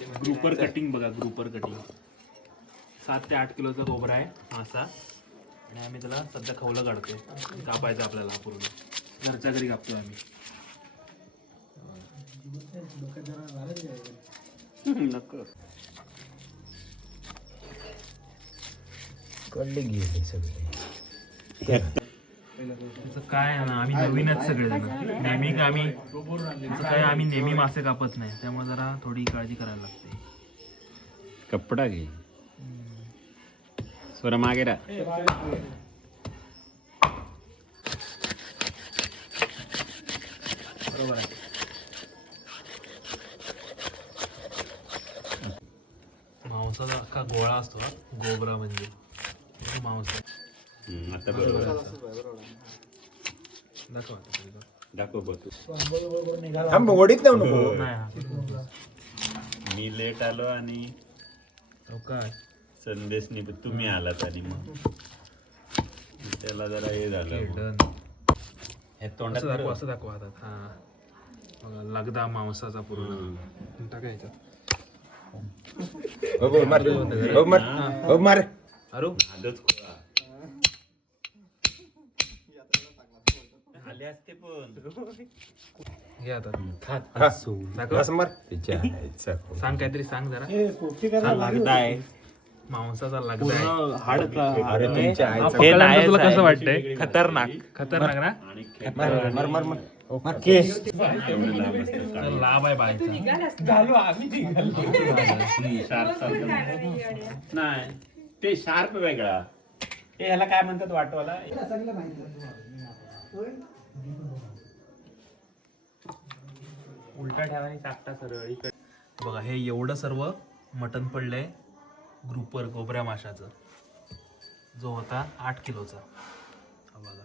Grouper cutting बघा, grouper cutting 7 ते 8 किलोचा कोबरा आहे मासा आणि आम्ही त्याला सध्या खवलं काढतोय. कापायचं आपल्याला पूर्ण घरच्या घरी कापतोय आम्ही. नको कळले गेले सगळे. त्याचं काय आहे ना, आम्ही नवीनच सगळे नेहमी आम्ही नेहमी मासे कापत नाही, त्यामुळे जरा थोडी काळजी करायला लागते. कपडा घे सोरा मागे रा. बरोबर आहे. मांसाचा अख्खा गोळा असतो हा, गोबरा म्हणजे मांस. आता बरोबर दाखव आता तरी बघ. दाखव बघ. थांब वडीत लावू नको. नाही हा. मी लेट आलो आणि हो काय संदेशनी तुम्ही आलात आणि मग त्याला जरा हे झालं. डन. हे तोंडात असं दाखव, असं दाखव हातात. हा बघा, लगदा मांसाचा पूर्ण टाकायचा. मार अरे नादच खोळा. आले असते पण घे आता. असं मार. सांग काहीतरी, सांग जरा. लागताय मांसाचा लगदा आहे. हाडका. अरे तुमच्या आईचा. पकडायला तुला कसं वाटतंय? खतरनाक खतरनाक ना? आणि मार मार मार मार केस. एवढं लांब असतं. तर लाभ आहे बायचा. शार्प नाही, ते शार्प वेगळा. ते ह्याला काय म्हणतात वाटवाला? उलटा ठेवा आणि टाकता सरळ इकडे. बघा, हे एवढं सर्व मटण पडलंय ग्रुपर गोबऱ्या माशाचं, जो होता 8 किलोचा. हा बघा,